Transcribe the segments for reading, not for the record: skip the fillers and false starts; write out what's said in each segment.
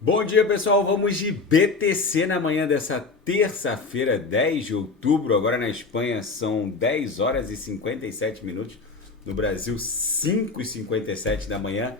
Bom dia, pessoal. Vamos de BTC na manhã dessa terça-feira, 10 de outubro. Agora na Espanha são 10 horas e 57 minutos. No Brasil, 5 e 57 da manhã.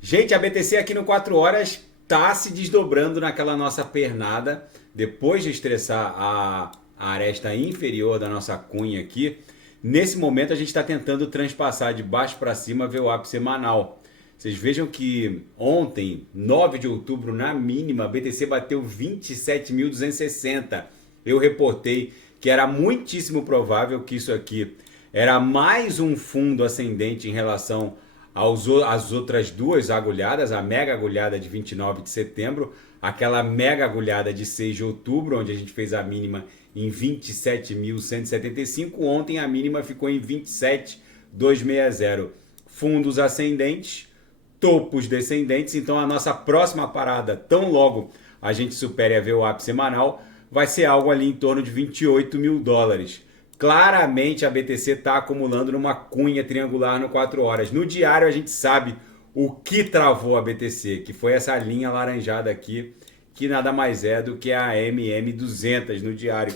Gente, a BTC aqui no 4 horas tá se desdobrando naquela nossa pernada. Depois de estressar a aresta inferior da nossa cunha aqui, nesse momento a gente está tentando transpassar de baixo para cima VWAP semanal. Vocês vejam que ontem, 9 de outubro, na mínima, a BTC bateu 27.260. Eu reportei que era muitíssimo provável que isso aqui era mais um fundo ascendente em relação às outras duas agulhadas, a mega agulhada de 29 de setembro, aquela mega agulhada de 6 de outubro, onde a gente fez a mínima em 27.175. Ontem a mínima ficou em 27.260. Fundos ascendentes, topos descendentes. Então a nossa próxima parada, tão logo a gente supere a VWAP semanal, vai ser algo ali em torno de 28 mil dólares. Claramente a BTC está acumulando numa cunha triangular no 4 horas. No diário a gente sabe o que travou a BTC, que foi essa linha alaranjada aqui, que nada mais é do que a MM200 no diário,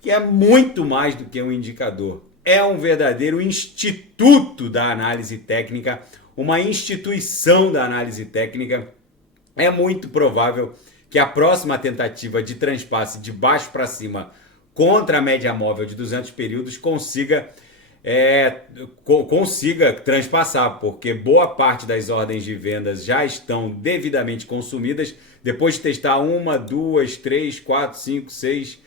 que é muito mais do que um indicador. É um verdadeiro instituto da análise técnica, uma instituição da análise técnica. É muito provável que a próxima tentativa de transpasse de baixo para cima contra a média móvel de 200 períodos consiga transpassar, porque boa parte das ordens de vendas já estão devidamente consumidas. Depois de testar uma, duas, três, quatro, cinco, seis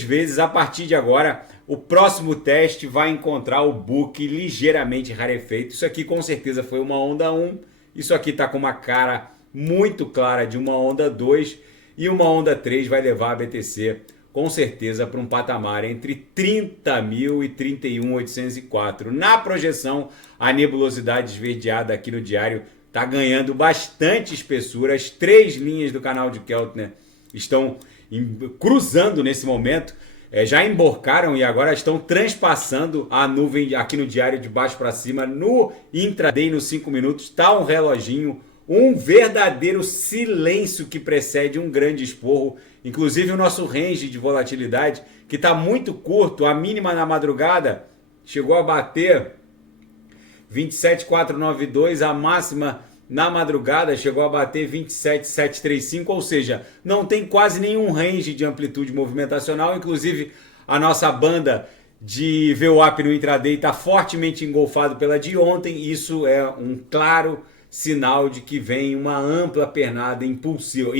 vezes, a partir de agora, o próximo teste vai encontrar o book ligeiramente rarefeito. Isso aqui com certeza foi uma onda 1, isso aqui está com uma cara muito clara de uma onda 2, e uma onda 3 vai levar a BTC com certeza para um patamar entre 30 mil e 31.804. Na projeção, a nebulosidade esverdeada aqui no diário está ganhando bastante espessura. As três linhas do canal de Keltner estão cruzando nesse momento, já emborcaram e agora estão transpassando a nuvem aqui no diário de baixo para cima. No intraday, nos 5 minutos, está um reloginho, um verdadeiro silêncio que precede um grande esporro. Inclusive o nosso range de volatilidade, que está muito curto, a mínima na madrugada chegou a bater 27.492, a máxima na madrugada chegou a bater 27.735, ou seja, não tem quase nenhum range de amplitude movimentacional. Inclusive a nossa banda de VWAP no intraday está fortemente engolfado pela de ontem. Isso é um claro sinal de que vem uma ampla pernada impulsiva.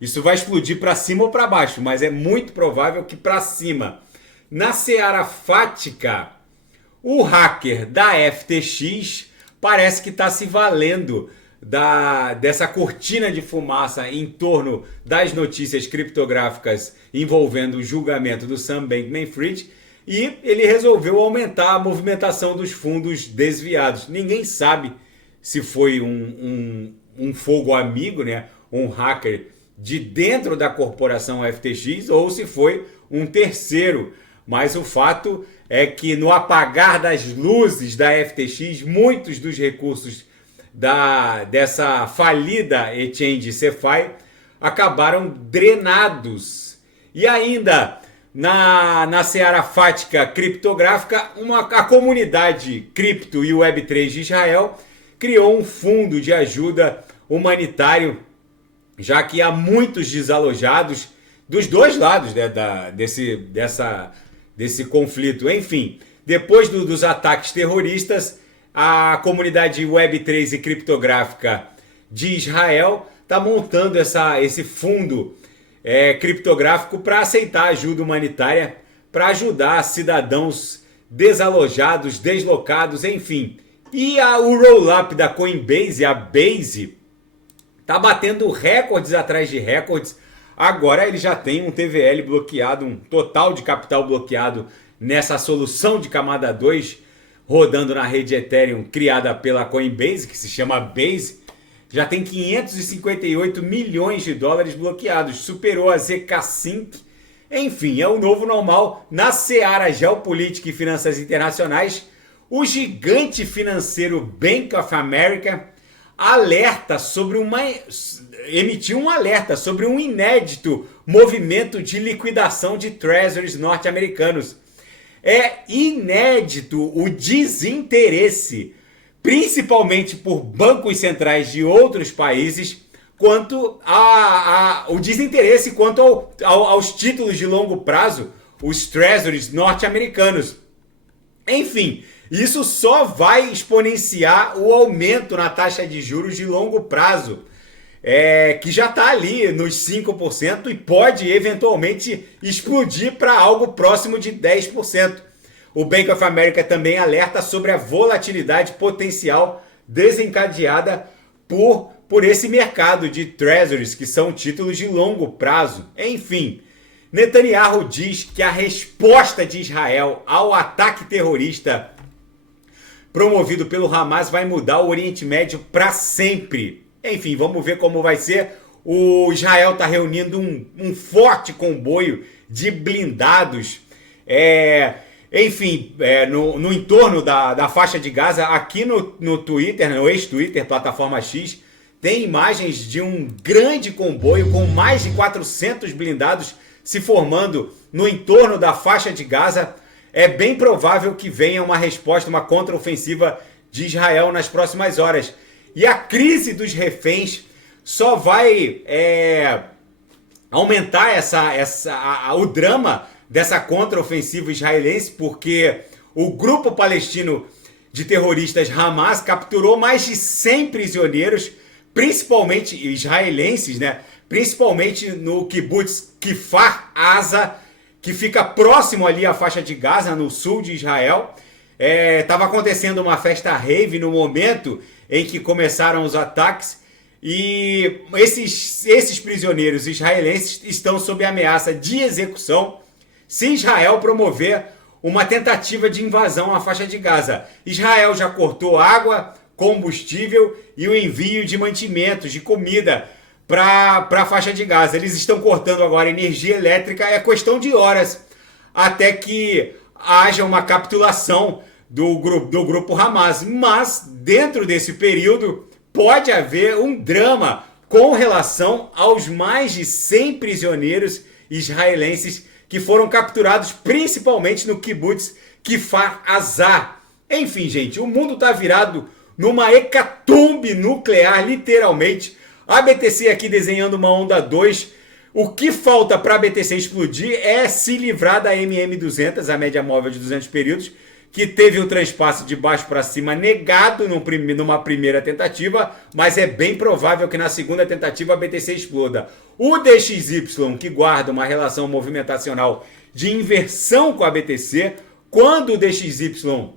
Isso vai explodir para cima ou para baixo, mas é muito provável que para cima. Na seara fática, o hacker da FTX parece que está se valendo dessa cortina de fumaça em torno das notícias criptográficas envolvendo o julgamento do Sam Bankman-Fried, e ele resolveu aumentar a movimentação dos fundos desviados. Ninguém sabe se foi um fogo amigo, né? Um hacker de dentro da corporação FTX, ou se foi um terceiro. Mas o fato é que no apagar das luzes da FTX, muitos dos recursos dessa falida exchange CeFi acabaram drenados. E ainda na seara fática criptográfica, a comunidade cripto e Web3 de Israel criou um fundo de ajuda humanitário, já que há muitos desalojados dos dois lados, né, desse conflito. Enfim, depois dos ataques terroristas, a comunidade Web3 e criptográfica de Israel está montando esse fundo criptográfico para aceitar ajuda humanitária, para ajudar cidadãos desalojados, deslocados, enfim. E o roll-up da Coinbase, a Base, tá batendo recordes atrás de recordes. Agora ele já tem um TVL bloqueado, um total de capital bloqueado nessa solução de camada 2 rodando na rede Ethereum criada pela Coinbase, que se chama Base. Já tem 558 milhões de dólares bloqueados, superou a ZK Sync. Enfim, é o novo normal. Na seara geopolítica e finanças internacionais, o gigante financeiro Bank of America emitiu um alerta sobre um inédito movimento de liquidação de treasuries norte-americanos. É inédito o desinteresse, principalmente por bancos centrais de outros países, quanto o desinteresse quanto aos títulos de longo prazo, os treasuries norte-americanos. Enfim, isso só vai exponenciar o aumento na taxa de juros de longo prazo, que já está ali nos 5% e pode eventualmente explodir para algo próximo de 10%. O Bank of America também alerta sobre a volatilidade potencial desencadeada por esse mercado de treasuries, que são títulos de longo prazo. Enfim, Netanyahu diz que a resposta de Israel ao ataque terrorista promovido pelo Hamas vai mudar o Oriente Médio para sempre. Enfim, vamos ver como vai ser. O Israel está reunindo um forte comboio de blindados, no entorno da faixa de Gaza. Aqui no Twitter, no ex-Twitter, plataforma X, tem imagens de um grande comboio com mais de 400 blindados se formando no entorno da faixa de Gaza. É bem provável que venha uma resposta, uma contraofensiva de Israel nas próximas horas. E a crise dos reféns só vai aumentar o drama dessa contraofensiva israelense, porque o grupo palestino de terroristas Hamas capturou mais de 100 prisioneiros, principalmente israelenses, né? Principalmente no kibbutz Kfar Aza, que fica próximo ali à faixa de Gaza, no sul de Israel. Estava acontecendo uma festa rave no momento em que começaram os ataques, e esses prisioneiros israelenses estão sob ameaça de execução se Israel promover uma tentativa de invasão à faixa de Gaza. Israel já cortou água, combustível e o envio de mantimentos, de comida para a faixa de Gaza. Eles estão cortando agora energia elétrica. É questão de horas até que haja uma capitulação do grupo Hamas. Mas dentro desse período pode haver um drama com relação aos mais de 100 prisioneiros israelenses que foram capturados principalmente no kibbutz Kfar Aza. Enfim, gente, o mundo está virado numa hecatombe nuclear, literalmente. A BTC aqui desenhando uma onda 2. O que falta para a BTC explodir é se livrar da MM200, a média móvel de 200 períodos, que teve um transpasse de baixo para cima negado numa primeira tentativa, mas é bem provável que na segunda tentativa a BTC exploda. O DXY, que guarda uma relação movimentacional de inversão com a BTC, quando o DXY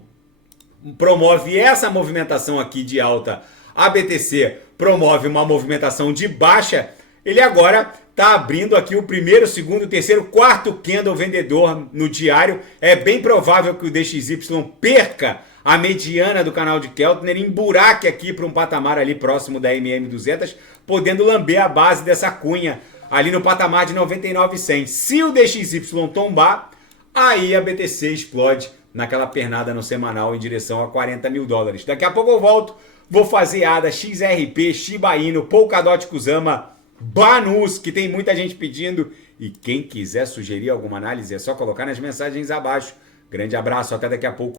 promove essa movimentação aqui de alta, a BTC promove uma movimentação de baixa. Ele agora está abrindo aqui o primeiro, segundo, terceiro, quarto candle vendedor no diário. É bem provável que o DXY perca a mediana do canal de Keltner, emburaque aqui para um patamar ali próximo da MM200, podendo lamber a base dessa cunha ali no patamar de 99,100. Se o DXY tombar, aí a BTC explode naquela pernada no semanal em direção a 40 mil dólares. Daqui a pouco eu volto, vou fazer ADA, XRP, Shiba Inu, Polkadot Kusama, Banus, que tem muita gente pedindo. E quem quiser sugerir alguma análise é só colocar nas mensagens abaixo. Grande abraço, até daqui a pouco.